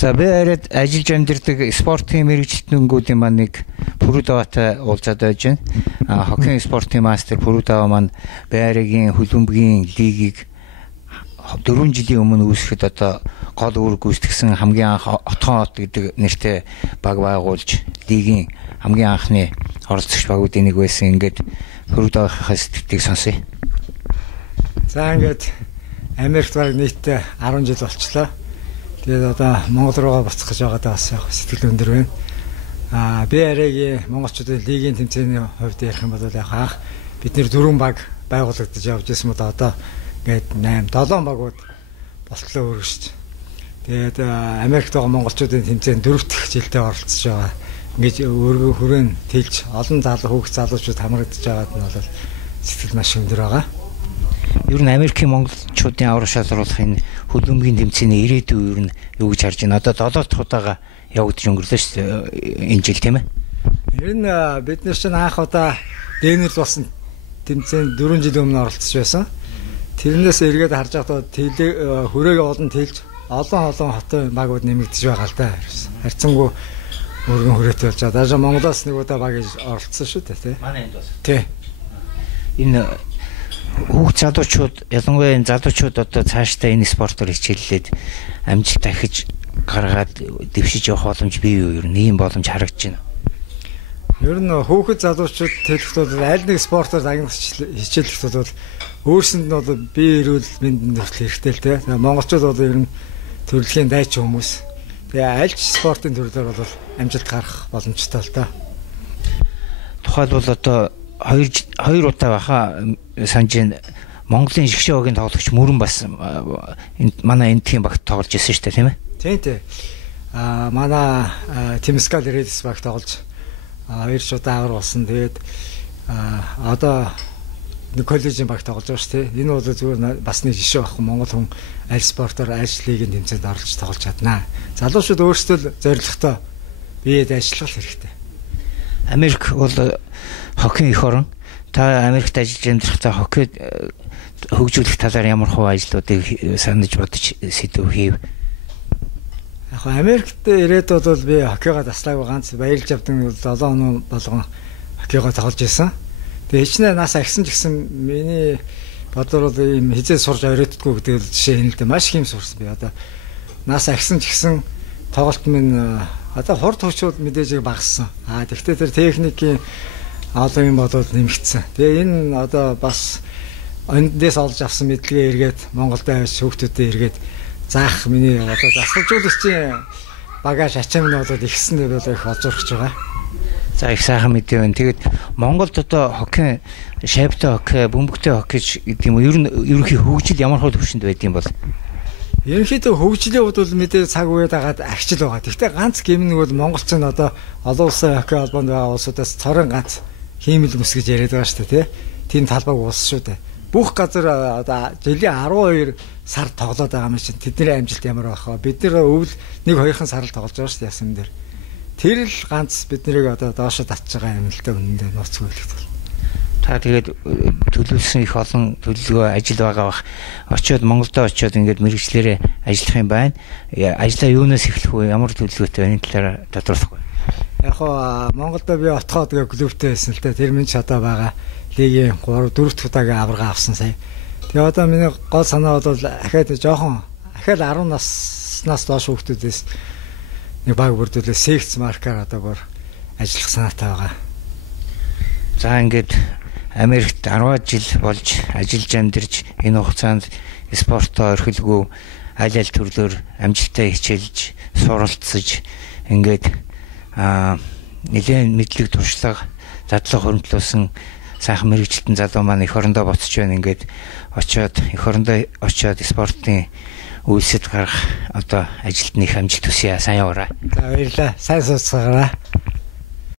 За би арайд ажиллаж амьдардаг спортын мэрэгчлэтнүүд маань нэг Пүрүдаваатай уулзаад байж байна. Хоккейн спортын мастер Пүрүдаваа маань байрагийн хөлбөмбөгийн лигийг 4 жилийн өмнө үүсгэхэд одоо гол үүрэг гүйцэтгэсэн хамгийн анх Отхон хот гэдэг нэртэй баг байгуулж лигийн хамгийн анхны оролцогч багуудын нэг байсан. Ингээд Пүрүдаваахаа сэтгэлийг сонсъё. За ингээд Америкт баг нийтдээ 10 жил болчлоо. Тэгээд одоо Монгол руугаа буцах гэж байгаадаа бас яг сэтгэл өндөр байна. Би арайгийн монголчуудын лигийн тэмцээний хувьд ярих юм бол яг анх бид нэр 4 баг байгуулагдаж явж байсан бол одоо ингээд 8-7 багууд болтлоо өргөж. Тэгээд Америкт байгаа монголчуудын тэмцээнд 4 дахь жилдээ оролцож байгаа. Ингээд өргөө хүрээнд тэлж олон хүүхд залуучууд хамрагдаж байгаад нь бол сэтгэл маш өндөр байгаа. Ер нь Америкийн монголчуудын аврах шалруулах энэ хөлбөмбөгийн тэмцээний ирээдүй ер нь юу гэж харж байна? Одоо 7 дахь удаага явагдаж өнгөрлөө шүү дээ энэ жил тийм ээ. Ер нь бид нар чинь анх удаа Дэнерд болсон тэмцээнд 4 жилийн өмнө оролцож байсан. Тэрнээс эргээд харж байхдаа хүрээгээ олон тэлж олон хотын багууд нэмэгдэж байгаа л да. Харьцангуй өргөн хүрээтэй болж байгаа. Даже Монголоос нэг удаа баг оролцсон шүү дээ тий. Манай энд бас. Тий. Энэ хүүхд залуучууд ялангуяа энэ залуучууд одоо цаашдаа энэ спортоор хичээллээд амжилт дахиж гаргаад дэвшиж явах боломж бий юу? Ер нь ийм боломж харагдаж байна. Ер нь хүүхэд залуучууд төлөвлөлт аль нэг спортоор дагнах хичээллэхэд бол өөрсөнд нь бол бие эрүүл мэндийн төрөл хэрэгтэй л те. Монголчууд бол ер нь төрөлхийн дайчин хүмүүс. Тэгээ аль ч спортын төрлөөр бол амжилт гарах боломжтой л да. Тухайлбал одоо 2 удаа баха санжийн Монголын шгшөөгийн тоглогч Мөрөн бас манай энтхийн багт тоглож ирсэн шүү дээ тийм ээ. Тийм. Манай Тимскал Редис багт тоглож 2 удаа авар болсон. Тэгээд одоо нэг коллежийн багт тоглож байгаа шүү дээ. Энэ бол зүгээр бас нэг жишээ байхгүй. Монгол хүн аль спортоор аль лигийн тэмцээнд оролж тоглож чаднаа. Залуучууд өөрсдөө зорилготой биед ажиллах хэрэгтэй. Америк бол хоккейн эх орн. Та Америкт ажиллаж амьдрахдаа хоккейд хөгжүүлэх талаар ямар хувь ажлуудыг санаж бодож сэдв хийв? Яг Америкт ирээд бол би хоккейгаа таслаагүй ганц баярлж авдаг 7 хоног болгон хоккейгаа тоглож байсан. Тэгээ хичнээн нас агсан ч гэсэн миний бодлоор бол ийм хизээ сурж оройтдгүй гэдэг жишээ энэ л дээ маш их юм сурсан би. Одоо нас агсан ч гэсэн тоглолт минь одоо хурд хөвчүүд мэдээж багассан. Тэгвэл тэр техникийн олон юм бодвол нэмэгдсэн. Тэгээ энэ одоо бас эндээс олж авсан мэдлэгээ эргээд Монголд авч хүүхдүүдэд эргээд заах миний одоо засалжуулагчийн багаж ачаам нь бол ихсэн бол их олж урах байгаа. За их сайхан мэдээ байна. Тэгээд Монголд одоо хоккей, шайбтай хоккей, бөмбөгтэй хоккей гэдэг юм уу? Ер нь ерөнхий хөгжил ямар хөл төвшөнд байд юм бол? Ерөнхийдөө хөгжлийн хувьд бол мэдээ цаг үед агаад агчил байгаа. Гэхдээ ганц гэмнэг бол монголч нь одоо олон улсын хоккей холбоонд байгаа улсуудаас цорын ганц хиймэл мөс гэж яриад байгаа шүү дээ, тийм талбайг уус шүү дээ. Бүх газар одоо жилийн 12 сар тоглоод байгаа юм чинь тэдний амжилт ямар байх вэ? Бид нэр өвөл 1-2 сар л тоглож байгаа шүү дээ ясан дээр. Тэр л ганц бид нарыг одоо доошо татж байгаа юм л да үнэндээ нууцгүй хэлэхэд. Та тэгээд төлөвлөсөн их олон төлөвлөгөө ажил байгаа бах. Очоод Монголдо очоод ингээд мэргэжлэрээ ажиллах юм байна. Ажлаа юунаас эхлэх вэ? Ямар төлөвлөгөөтэй байна? Энэ талаар тодорхойлох. Яг хоо Монголдо би Отхоо тэгээ клубтэй байсан л да. Тэр минь ч одоо байгаа лигийн 3-4 дахь удаагийн аварга авсан сая. Тэгээ одоо миний гол санаа бол ахаад жоохон ахаад 10 наснаас доош хүүхдүүдээс нэг баг бүрдүүлээ секц маркаар одоо бүр ажиллах санаатай байгаа. За ингээд Америкт 10 жил болж ажиллаж амьдарч энэ хугацаанд спортоо орхилгүй аль төрлөөр амжилттай хичээлж суралцж ингээд нэлээд мэдлэг туршлага задлага хөрөнгөлүүлсэн сайхан мэрэгчлэлтэн залуу маань эх орондоо буцаж байна. Ингээд очоод эх орондоо очоод спортын үйлсэд гарах одоо ажилд нэг амжилт хүсье. Сайн яваарай. За баярлалаа. Сайн суцгаараа.